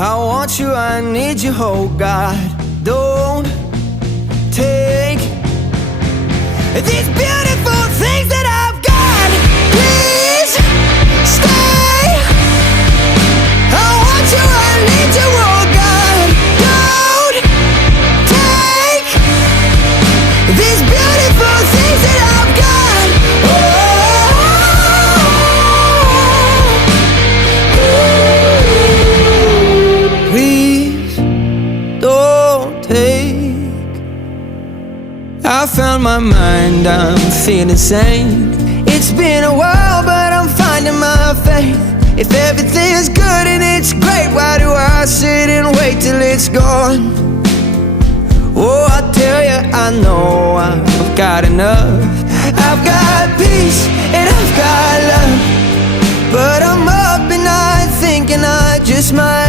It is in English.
I want you, I need you, oh God. Don't take these beautiful things that I've got. Please stay. I want you, I need you, oh God. Don't take these beautiful things that I've got. Please don't take. I found my mind, I'm feeling sane. It's been a while, but I'm finding my faith. If everything's good and it's great, why do I sit and wait till it's gone? Oh, I tell you, I know I've got enough. I've got peace and I've got love, but I'm up at night thinking I just might